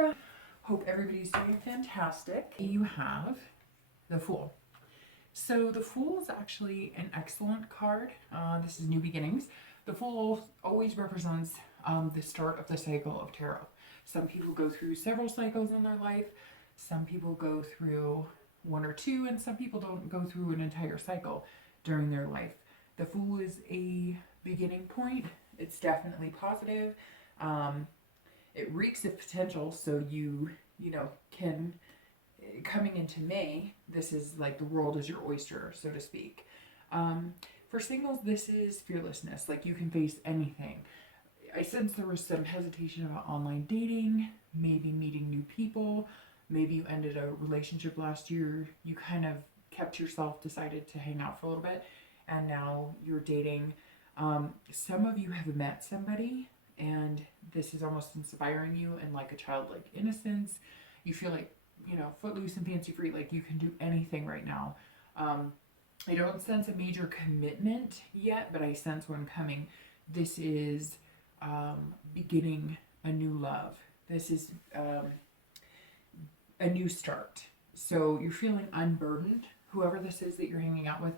Libra. Hope everybody's doing fantastic. You have the Fool. So the Fool is actually an excellent card. This is New Beginnings. The Fool always represents the start of the cycle of tarot. Some people go through several cycles in their life. Some people go through one or two, and some people don't go through an entire cycle during their life. The Fool is a beginning point. It's definitely positive. It reeks of potential, so you can, coming into May, this is like the world is your oyster, so to speak. For singles, this is fearlessness. Like, you can face anything. I sense there was some hesitation about online dating, maybe meeting new people. Maybe you ended a relationship last year. You kind of kept yourself, decided to hang out for a little bit, and now you're dating. Some of you have met somebody, and this is almost inspiring you in like a childlike innocence. You feel like, footloose and fancy free, like you can do anything right now. I don't sense a major commitment yet, but I sense one coming. This is beginning a new love. This is a new start. So you're feeling unburdened. Whoever this is that you're hanging out with,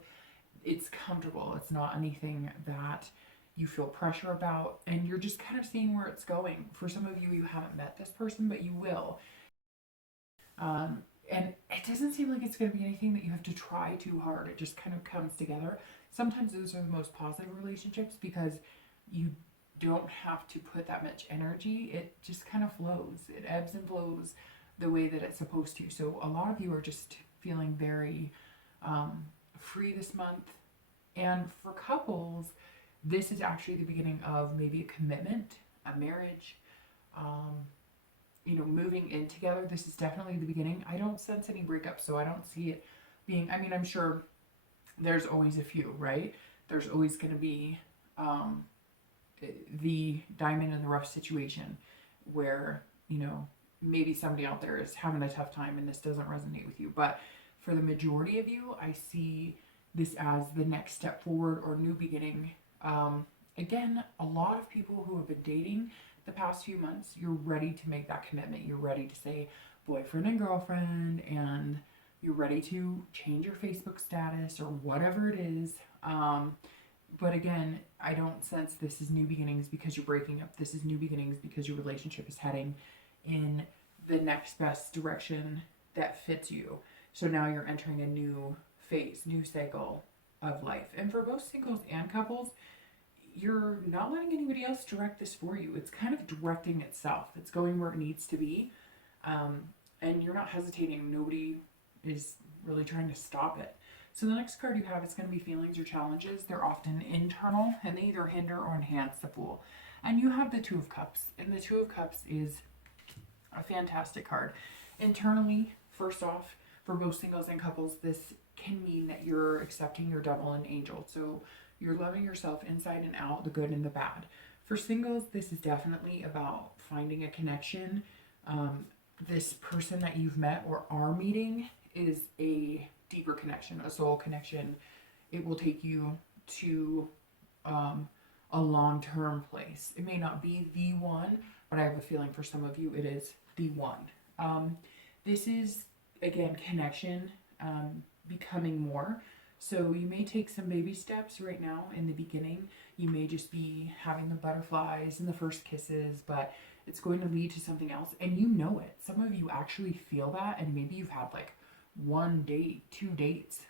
it's comfortable. It's not anything that you feel pressure about, and you're just kind of seeing where it's going. For some of you, you haven't met this person, but you will. And it doesn't seem like it's going to be anything that you have to try too hard. It just kind of comes together. Sometimes those are the most positive relationships because you don't have to put that much energy. It just kind of flows. It ebbs and flows the way that it's supposed to. So a lot of you are just feeling very free this month. And for couples, this is actually the beginning of maybe a commitment, a marriage, moving in together. This is definitely the beginning. I don't sense any breakup, so I don't see it being, I'm sure there's always a few, right? There's always going to be the diamond in the rough situation where, maybe somebody out there is having a tough time and this doesn't resonate with you. But for the majority of you, I see this as the next step forward or new beginning. Again, a lot of people who have been dating the past few months, you're ready to make that commitment. You're ready to say boyfriend and girlfriend, and you're ready to change your Facebook status or whatever it is. But again, I don't sense this is new beginnings because you're breaking up. This is new beginnings because your relationship is heading in the next best direction that fits you. So now you're entering a new phase, new cycle of life. And for both singles and couples, you're not letting anybody else direct this for you. It's kind of directing itself. It's going where it needs to be. And you're not hesitating. Nobody is really trying to stop it. So the next card you have is going to be feelings or challenges. They're often internal, and they either hinder or enhance the Fool. And you have the Two of Cups. And the Two of Cups is a fantastic card. Internally, first off, for both singles and couples, this can mean that you're accepting your devil and angel. So you're loving yourself inside and out, the good and the bad. For singles, this is definitely about finding a connection. This person that you've met or are meeting is a deeper connection, a soul connection. It will take you to a long-term place. It may not be the one, but I have a feeling for some of you it is the one. This is, again, connection, becoming more. So you may take some baby steps right now in the beginning. You may just be having the butterflies and the first kisses, but it's going to lead to something else. And you know it. Some of you actually feel that, and maybe you've had like one date, 2 dates.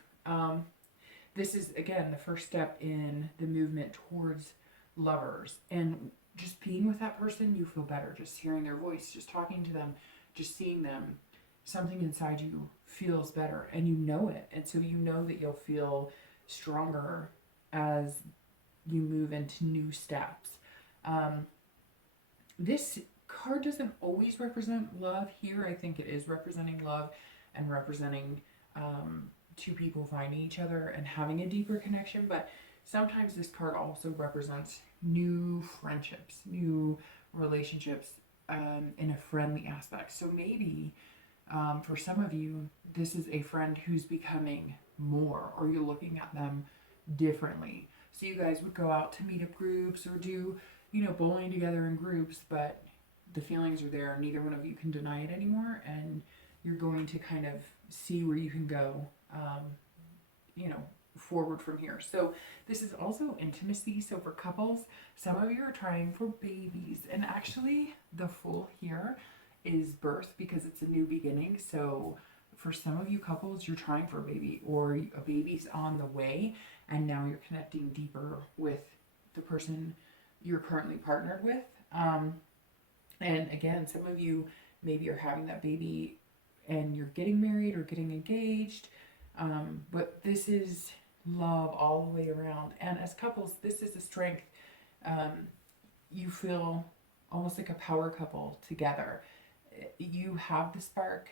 This is, again, the first step in the movement towards lovers. And just being with that person, you feel better. Just hearing their voice, just talking to them, just seeing them. Something inside you feels better, and you know it. And so you know that you'll feel stronger as you move into new steps. This card doesn't always represent love here. I think it is representing love and representing two people finding each other and having a deeper connection. But sometimes this card also represents new friendships, new relationships in a friendly aspect. So maybe for some of you, this is a friend who's becoming more, or you're looking at them differently. So you guys would go out to meetup groups or do, bowling together in groups, but the feelings are there. Neither one of you can deny it anymore, and you're going to kind of see where you can go, you know, forward from here. So this is also intimacy. So for couples, some of you are trying for babies, and actually the Fool here is birth because it's a new beginning. So for some of you couples, you're trying for a baby, or a baby's on the way, and now you're connecting deeper with the person you're currently partnered with. And again, some of you maybe are having that baby and you're getting married or getting engaged. But this is love all the way around. And as couples, this is a strength. You feel almost like a power couple together. You have the spark,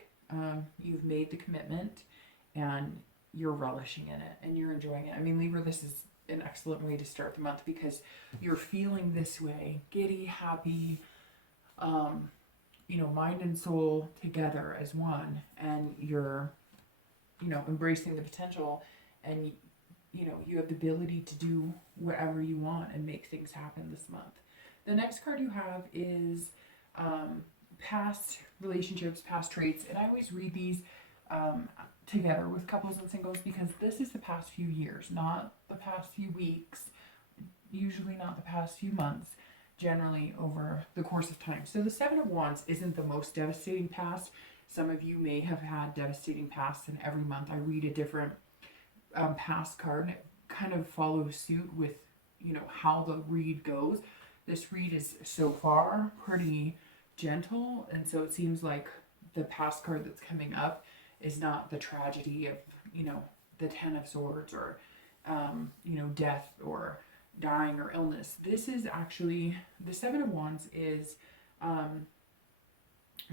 you've made the commitment, and you're relishing in it and you're enjoying it. I mean, Libra, this is an excellent way to start the month because you're feeling this way, giddy, happy, you know, mind and soul together as one, and you're, you know, embracing the potential, and you know, you have the ability to do whatever you want and make things happen this month. The next card you have is past relationships, past traits, and I always read these together with couples and singles because this is the past few years, not the past few weeks, usually not the past few months, generally over the course of time. So the Seven of Wands isn't the most devastating past. Some of you may have had devastating pasts, and every month I read a different past card, and it kind of follows suit with, you know, how the read goes. This read is so far pretty gentle, and so it seems like the past card that's coming up is not the tragedy of, you know, the Ten of Swords or, you know, death or dying or illness. This is actually, the Seven of Wands is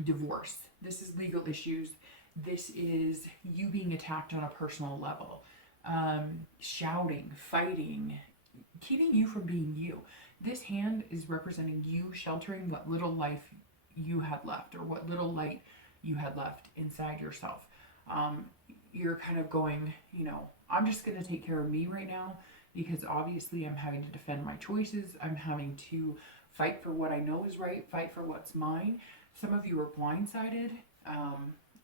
divorce. This is legal issues. This is you being attacked on a personal level, shouting, fighting, keeping you from being you. This hand is representing you sheltering what little life you had left, or what little light you had left inside yourself. You're kind of going, you know, I'm just going to take care of me right now because obviously I'm having to defend my choices. I'm having to fight for what I know is right, fight for what's mine. Some of you are blindsided.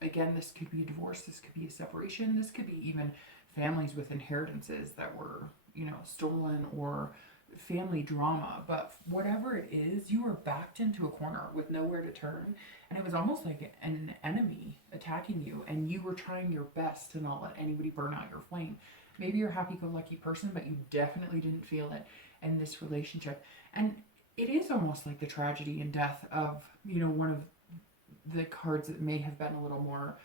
Again, this could be a divorce, this could be a separation, this could be even families with inheritances that were, you know, stolen, or family drama. But whatever it is, you were backed into a corner with nowhere to turn, and it was almost like an enemy attacking you, and you were trying your best to not let anybody burn out your flame. Maybe you're a happy-go-lucky person, but you definitely didn't feel it in this relationship. And it is almost like the tragedy and death of, you know, one of the cards that may have been a little more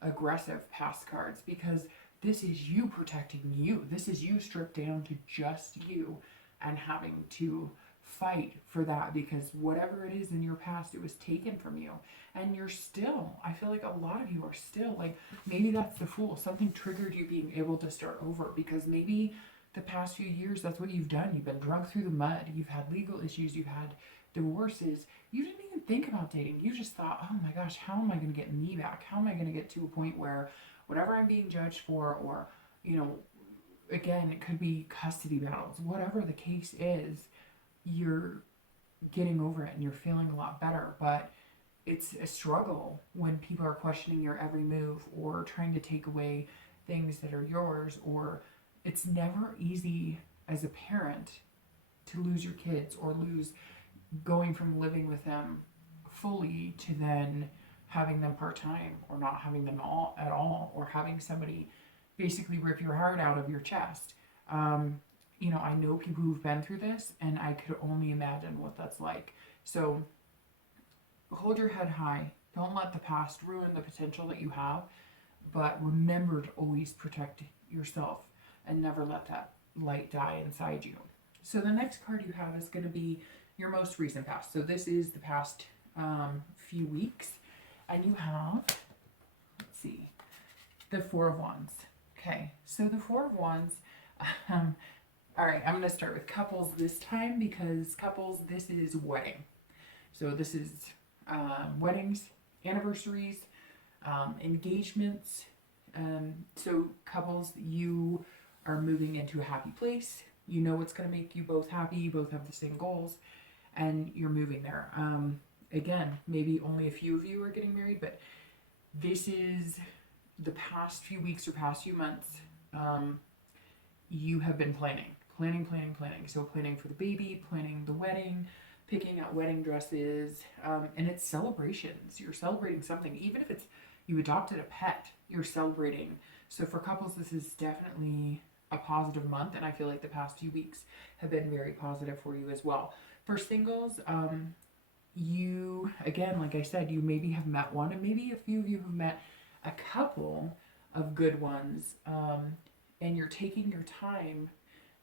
aggressive past cards, because this is you protecting you. This is you stripped down to just you and having to fight for that, because whatever it is in your past, it was taken from you. And you're still, I feel like a lot of you are still, like, maybe that's the Fool. Something triggered you being able to start over, because maybe the past few years, that's what you've done. You've been dragged through the mud. You've had legal issues. You've had divorces. You didn't even think about dating. You just thought, oh my gosh, how am I going to get me back? How am I going to get to a point where whatever I'm being judged for, or, you know, again, it could be custody battles, whatever the case is, you're getting over it and you're feeling a lot better. But it's a struggle when people are questioning your every move or trying to take away things that are yours, or it's never easy as a parent to lose your kids, or lose going from living with them fully to then having them part-time, or not having them at all, or having somebody basically rip your heart out of your chest. You know, I know people who've been through this, and I could only imagine what that's like. So hold your head high. Don't let the past ruin the potential that you have, but remember to always protect yourself and never let that light die inside you. So the next card you have is going to be your most recent past. So this is the past few weeks. And you have, let's see, the Four of Wands. Okay, so the Four of Wands, all right, I'm going to start with couples this time, because couples, this is wedding. So this is weddings, anniversaries, engagements. So couples, you are moving into a happy place. You know what's going to make you both happy. You both have the same goals. and you're moving there. Again, maybe only a few of you are getting married, but this is the past few weeks or past few months. You have been planning. So planning for the baby, planning the wedding, picking out wedding dresses, and it's celebrations. You're celebrating something. Even if it's you adopted a pet, you're celebrating. So for couples, this is definitely a positive month, and I feel like the past few weeks have been very positive for you as well. For singles, you, again, like I said, you maybe have met one, and maybe a few of you have met a couple of good ones, and you're taking your time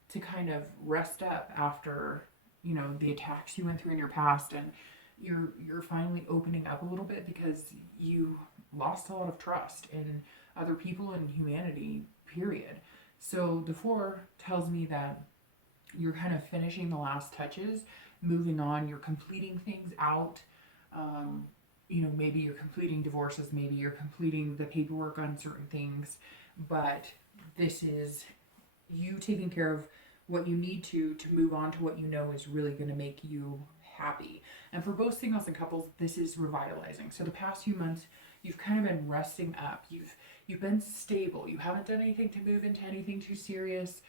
to kind of rest up after, you know, the attacks you went through in your past, and you're finally opening up a little bit because you lost a lot of trust in other people and humanity, period. So the 4 tells me that you're kind of finishing the last touches, moving on, you're completing things out. You know, maybe you're completing divorces, maybe you're completing the paperwork on certain things, but this is you taking care of what you need to move on to what you know is really going to make you happy. And for both singles and couples, this is revitalizing. So the past few months, you've kind of been resting up. You've been stable. You haven't done anything to move into anything too serious.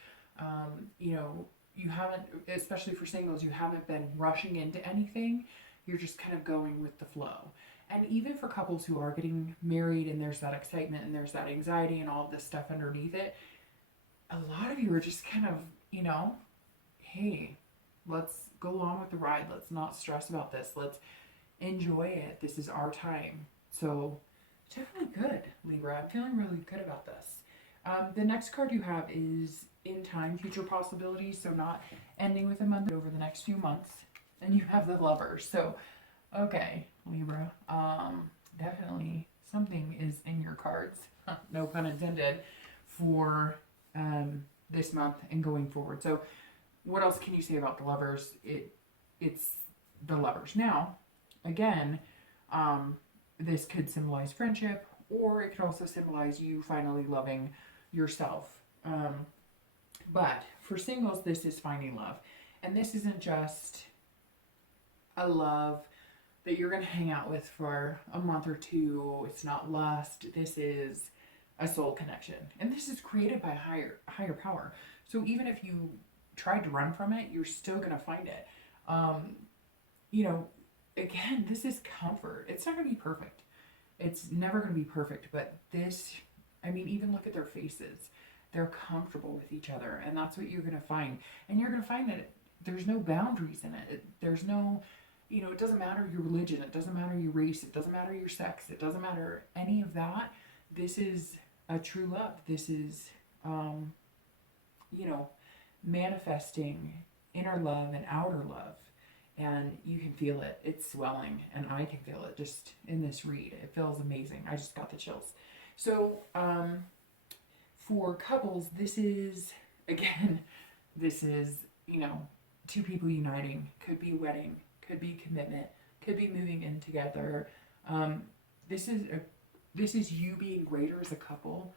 You know, you haven't, especially for singles, you haven't been rushing into anything. You're just kind of going with the flow. And even for couples who are getting married and there's that excitement and there's that anxiety and all of this stuff underneath it, a lot of you are just kind of, you know, hey, let's go along with the ride. Let's not stress about this. Let's enjoy it. This is our time. So definitely good, Libra. I'm feeling really good about this. The next card you have is in time, future possibilities. So not ending with a month, but over the next few months. And you have the Lovers. So, okay, Libra. Definitely something is in your cards, no pun intended, for this month and going forward. So what else can you say about the Lovers? It's the Lovers. Now, again, this could symbolize friendship, or it could also symbolize you finally loving yourself. But for singles, this is finding love. And this isn't just a love that you're going to hang out with for a month or two. It's not lust. This is a soul connection. And this is created by higher power. So even if you tried to run from it, you're still going to find it. You know, again, this is comfort. It's not going to be perfect. It's never going to be perfect. But this, I mean, even look at their faces. They're comfortable with each other. And that's what you're going to find. And you're going to find that there's no boundaries in it. There's no, you know, it doesn't matter your religion. It doesn't matter your race. It doesn't matter your sex. It doesn't matter any of that. This is a true love. This is, you know, manifesting inner love and outer love. And you can feel it. It's swelling. And I can feel it just in this read. It feels amazing. I just got the chills. So, for couples, this is, again, this is, you know, two people uniting. Could be wedding. Could be commitment. Could be moving in together. This is you being greater as a couple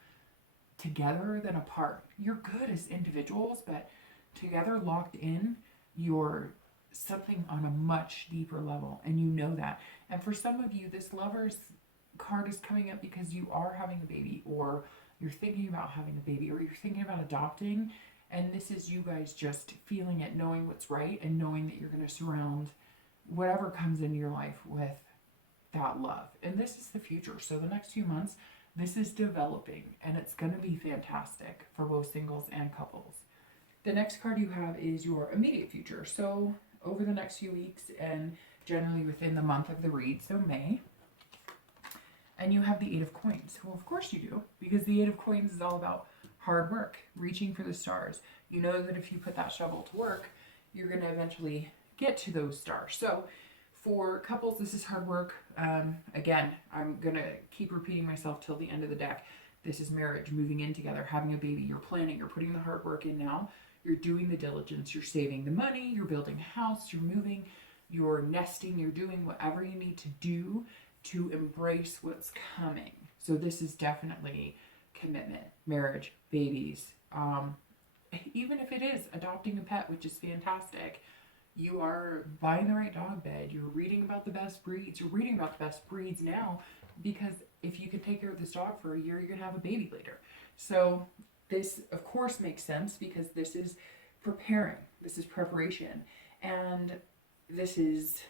together than apart. You're good as individuals, but together, locked in, you're something on a much deeper level, and you know that. And for some of you, this Lovers card is coming up because you are having a baby, or you're thinking about having a baby, or you're thinking about adopting, and this is you guys just feeling it, knowing what's right, and knowing that you're going to surround whatever comes into your life with that love. And this is the future. So the next few months, this is developing, and it's going to be fantastic for both singles and couples. The next card you have is your immediate future. So over the next few weeks, and generally within the month of the read, so May. And you have the 8 of Coins. Well, of course you do, because the 8 of Coins is all about hard work, reaching for the stars. You know that if you put that shovel to work, you're going to eventually get to those stars. So for couples, this is hard work. Again, I'm going to keep repeating myself till the end of the deck. This is marriage, moving in together, having a baby. You're planning, you're putting the hard work in now. You're doing the diligence, you're saving the money, you're building a house, you're moving, you're nesting, you're doing whatever you need to do to embrace what's coming. So this is definitely commitment, marriage, babies. Even if it is adopting a pet, which is fantastic, You are buying the right dog bed. You're reading about the best breeds. You're reading about the best breeds now because if you can take care of this dog for a year, you're going to have a baby later. So this, of course, makes sense because this is preparing. This is preparation. And this is,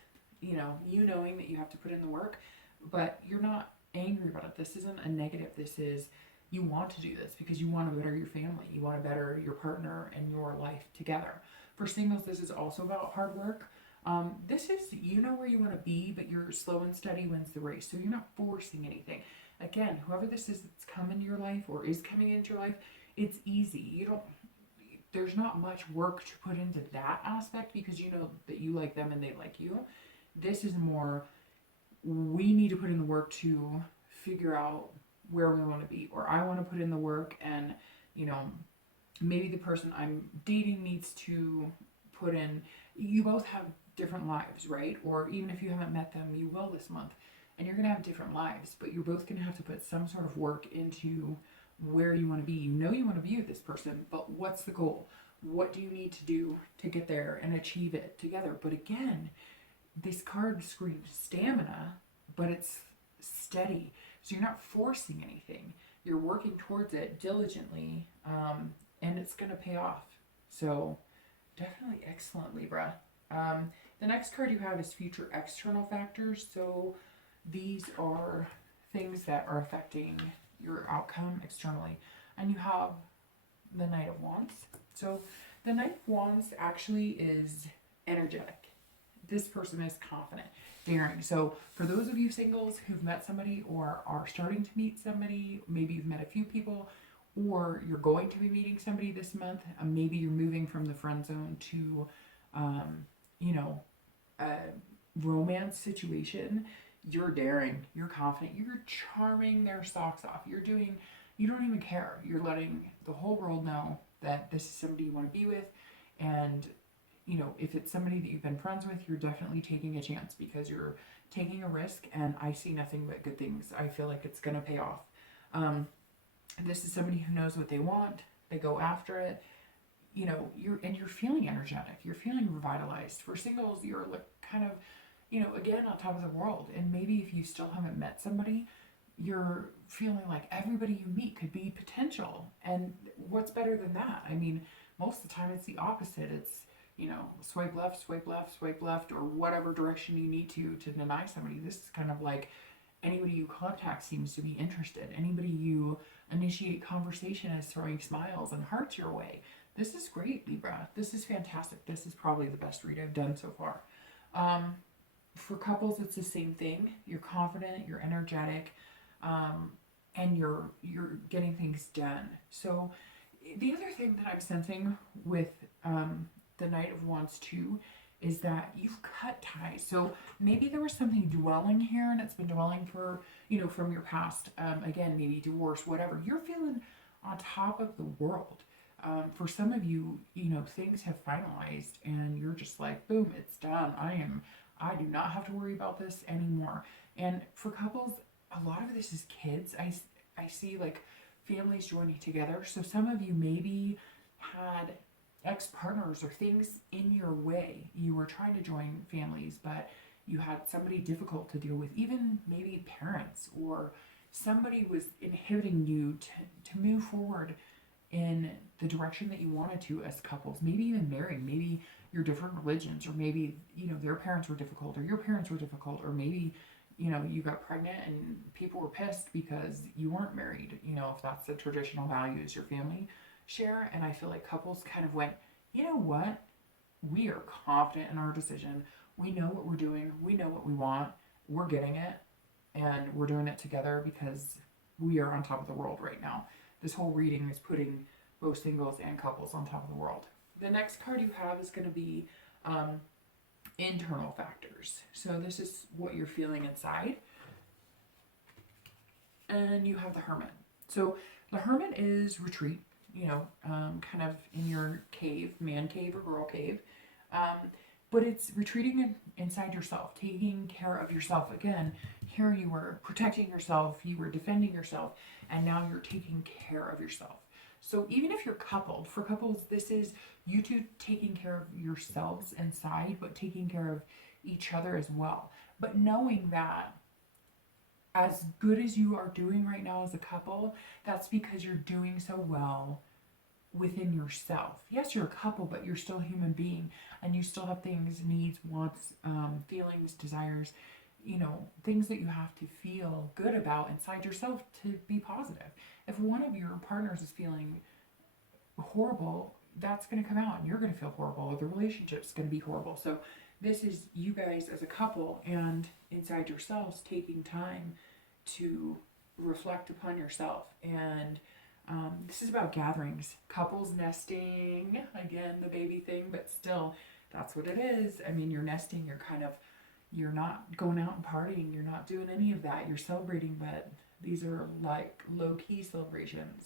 you knowing that you have to put in the work, but you're not angry about it. This isn't a negative. This is, you want to do this because you want to better your family. You want to better your partner and your life together. For singles, this is also about hard work. This is, you know where you want to be, but you're slow and steady wins the race. So you're not forcing anything. Again, whoever this is that's come into your life or is coming into your life, it's easy. There's not much work to put into that aspect because you know that you like them and they like you. This is more, we need to put in the work to figure out where we want to be, or I want to put in the work and, maybe the person I'm dating needs to put in, you both have different lives, right? Or even if you haven't met them, you will this month, and you're going to have different lives, but you're both going to have to put some sort of work into where you want to be. You know you want to be with this person, but what's the goal? What do you need to do to get there and achieve it together? But again, this card screams stamina, but it's steady. So you're not forcing anything. You're working towards it diligently, and it's going to pay off. So definitely excellent, Libra. The next card you have is future external factors. So these are things that are affecting your outcome externally. And you have the Knight of Wands. So the Knight of Wands actually is energetic. This person is confident, daring. So for those of you singles who've met somebody or are starting to meet somebody, maybe you've met a few people, or you're going to be meeting somebody this month, maybe you're moving from the friend zone to, a romance situation, you're daring, you're confident, you're charming their socks off. You don't even care. You're letting the whole world know that this is somebody you want to be with. And, if it's somebody that you've been friends with, you're definitely taking a chance because you're taking a risk, and I see nothing but good things. I feel like it's going to pay off. This is somebody who knows what they want. They go after it. You're feeling energetic. You're feeling revitalized. For singles, you're kind of, again, on top of the world. And maybe if you still haven't met somebody, you're feeling like everybody you meet could be potential. And what's better than that? I mean, most of the time it's the opposite. It's, swipe left, swipe left, swipe left, or whatever direction you need to deny somebody. This is kind of like anybody you contact seems to be interested. Anybody you initiate conversation is throwing smiles and hearts your way. This is great, Libra. This is fantastic. This is probably the best read I've done so far. For couples, it's the same thing. You're confident, you're energetic, and you're getting things done. So the other thing that I'm sensing with the Knight of Wands too is that you've cut ties. So maybe there was something dwelling here, and it's been dwelling for, from your past. Again, maybe divorce, whatever. You're feeling on top of the world. For some of you, things have finalized, and you're just like, boom, it's done. I do not have to worry about this anymore. And for couples, a lot of this is kids. I see like families joining together. So some of you maybe had ex-partners or things in your way. You were trying to join families, but you had somebody difficult to deal with, even maybe parents, or somebody was inhibiting you to move forward in the direction that you wanted to as couples. Maybe even marrying, maybe you're different religions, or maybe, their parents were difficult, or your parents were difficult, or maybe, you got pregnant and people were pissed because you weren't married, if that's the traditional values your family share. And I feel like couples kind of went, you know what? We are confident in our decision. We know what we're doing. We know what we want. We're getting it. And we're doing it together because we are on top of the world right now. This whole reading is putting both singles and couples on top of the world. The next card you have is going to be internal factors. So this is what you're feeling inside. And you have the Hermit. So the Hermit is retreat, kind of in your cave, man cave or girl cave. But it's retreating inside yourself, taking care of yourself. Again, here you were protecting yourself, you were defending yourself, and now you're taking care of yourself. So even if you're coupled, for couples, this is you two taking care of yourselves inside, but taking care of each other as well. But knowing that as good as you are doing right now as a couple, that's because you're doing so well within yourself. Yes, you're a couple, but you're still a human being, and you still have things, needs, wants, feelings, desires, things that you have to feel good about inside yourself to be positive. If one of your partners is feeling horrible, that's going to come out and you're going to feel horrible, or the relationship's going to be horrible. So this is you guys as a couple and inside yourselves taking time to reflect upon yourself. And this is about gatherings, couples nesting, again, the baby thing, but still, that's what it is. I mean, you're nesting, you're not going out and partying, you're not doing any of that, you're celebrating, but these are like low-key celebrations.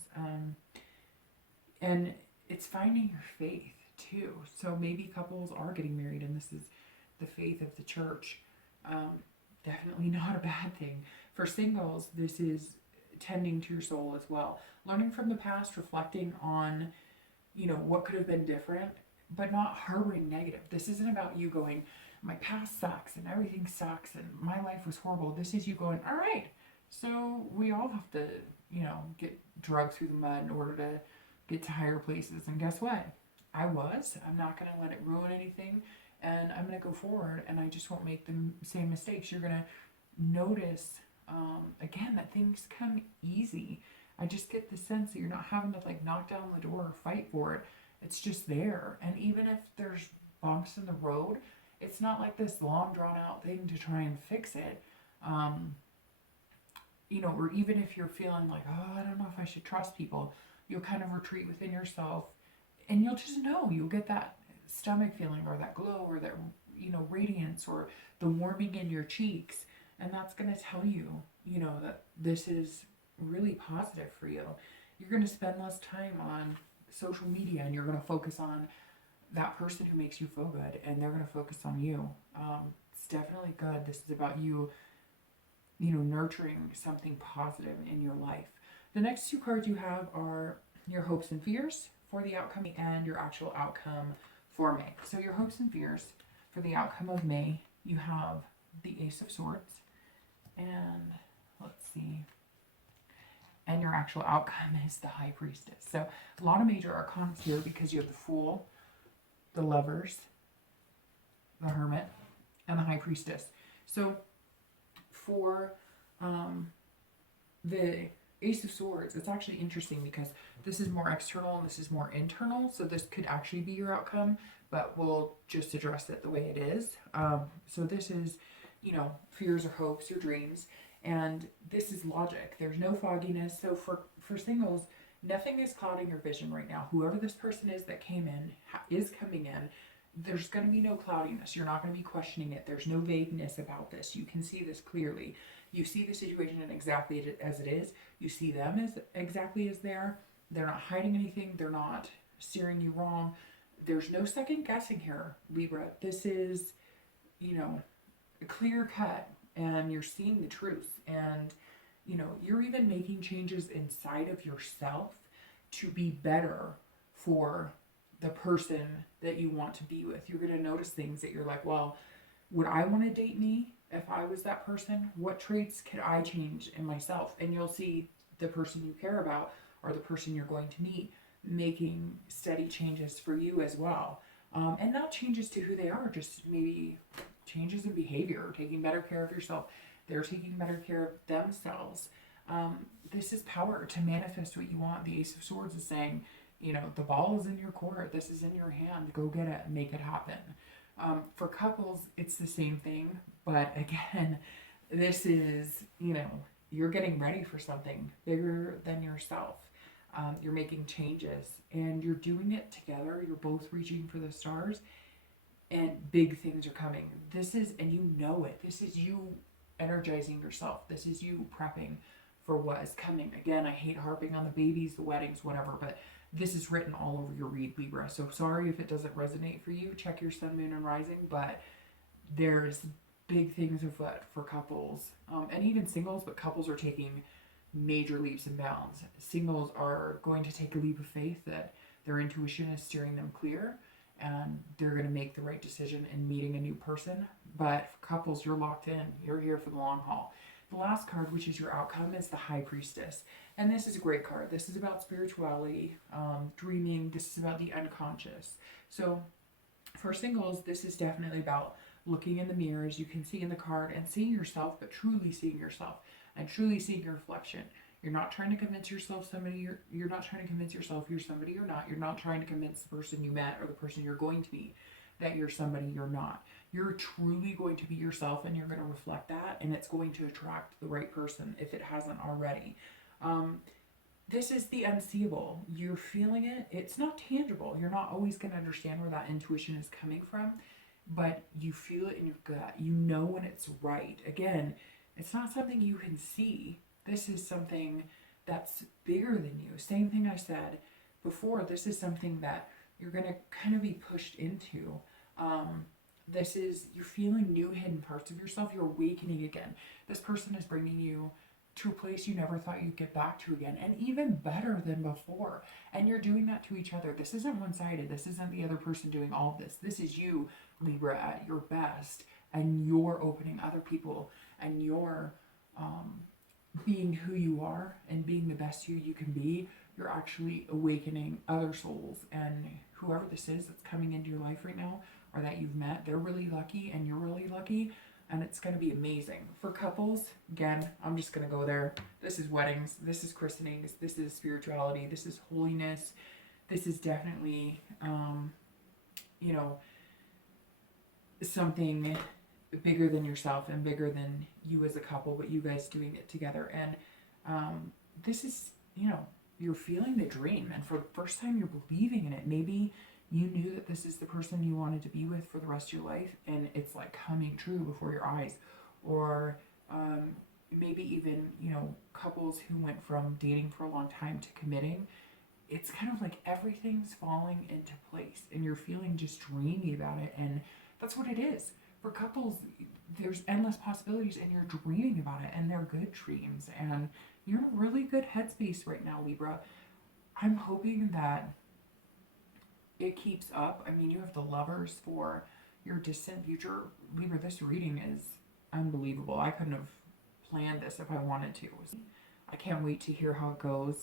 And it's finding your faith too. So maybe couples are getting married and this is the faith of the church. Definitely not a bad thing. For singles, this is tending to your soul as well. Learning from the past, reflecting on, what could have been different, but not harboring negative. This isn't about you going, my past sucks and everything sucks and my life was horrible. This is you going, all right, so we all have to, get drugged through the mud in order to get to higher places. And guess what? I'm not going to let it ruin anything. And I'm going to go forward and I just won't make the same mistakes. You're going to notice, again, that things come easy. I just get the sense that you're not having to knock down the door or fight for it. It's just there. And even if there's bumps in the road, it's not like this long drawn out thing to try and fix it. Or even if you're feeling like, oh, I don't know if I should trust people, you'll kind of retreat within yourself and you'll just know, you'll get that stomach feeling or that glow or that, radiance or the warming in your cheeks. And that's going to tell you, that this is really positive for you. You're going to spend less time on social media and you're going to focus on that person who makes you feel good and they're going to focus on you. It's definitely good. This is about you, nurturing something positive in your life. The next two cards you have are your hopes and fears for the outcome and your actual outcome for May. So your hopes and fears for the outcome of May, you have the Ace of Swords and let's see. And your actual outcome is the High Priestess. So a lot of major arcana here because you have the Fool, the Lovers, the Hermit, and the High Priestess. So for the Ace of Swords, it's actually interesting because this is more external and this is more internal. So this could actually be your outcome, but we'll just address it the way it is. So this is, fears or hopes or dreams. And this is logic. There's no fogginess. So for singles, nothing is clouding your vision right now. Whoever this person is that came in, is coming in, there's going to be no cloudiness. You're not going to be questioning it. There's no vagueness about this. You can see this clearly. You see the situation exactly as it is. You see them as exactly as they are. They're not hiding anything. They're not steering you wrong. There's no second guessing here, Libra. This is, a clear cut. And you're seeing the truth, and you're even making changes inside of yourself to be better for the person that you want to be with. You're going to notice things that you're like, well, would I want to date me if I was that person? What traits could I change in myself? And you'll see the person you care about or the person you're going to meet making steady changes for you as well. And not changes to who they are, just maybe changes in behavior, taking better care of yourself. They're taking better care of themselves. This is power to manifest what you want. The Ace of Swords is saying, the ball is in your court. This is in your hand. Go get it and make it happen. For couples, it's the same thing. But again, this is, you're getting ready for something bigger than yourself. You're making changes and you're doing it together. You're both reaching for the stars. And big things are coming. And you know it. This is you energizing yourself. This is you prepping for what is coming. Again, I hate harping on the babies, the weddings, whatever, but this is written all over your read, Libra. So sorry if it doesn't resonate for you. Check your sun, moon, and rising, but there's big things afoot for couples and even singles, but couples are taking major leaps and bounds. Singles are going to take a leap of faith that their intuition is steering them clear and they're going to make the right decision in meeting a new person. But for couples, you're locked in. You're here for the long haul. The last card, which is your outcome, is the High Priestess. And this is a great card. This is about spirituality, dreaming. This is about the unconscious. So for singles, this is definitely about looking in the mirror, as you can see in the card, and seeing yourself, but truly seeing yourself and truly seeing your reflection. You're not trying to convince yourself you're not trying to convince yourself you're somebody you're not. You're not trying to convince the person you met or the person you're going to meet that you're somebody you're not. You're truly going to be yourself, and you're going to reflect that, and it's going to attract the right person if it hasn't already. This is the unseeable. You're feeling it. It's not tangible. You're not always going to understand where that intuition is coming from, but you feel it in your gut. You know when it's right. Again, it's not something you can see. This is something that's bigger than you. Same thing I said before. This is something that you're going to kind of be pushed into. This is, you're feeling new hidden parts of yourself. You're awakening again. This person is bringing you to a place you never thought you'd get back to again, and even better than before. And you're doing that to each other. This isn't one-sided. This isn't the other person doing all of this. This is you, Libra, at your best, and you're opening other people, and you're being who you are and being the best you can be. You're actually awakening other souls, and whoever this is that's coming into your life right now or that you've met, they're really lucky and you're really lucky, and it's going to be amazing. For couples, again, I'm just going to go there. This is weddings, this is christenings, this is spirituality, this is holiness. This is definitely, something bigger than yourself and bigger than you as a couple, but you guys doing it together. And this is, you're feeling the dream, and for the first time you're believing in it. Maybe you knew that this is the person you wanted to be with for the rest of your life, and it's like coming true before your eyes. Or maybe even, couples who went from dating for a long time to committing. It's kind of like everything's falling into place, and you're feeling just dreamy about it. And that's what it is. For couples, there's endless possibilities, and you're dreaming about it, and they're good dreams, and you're in a really good headspace right now, Libra. I'm hoping that it keeps up. I mean, you have the Lovers for your distant future. Libra, this reading is unbelievable. I couldn't have planned this if I wanted to. I can't wait to hear how it goes.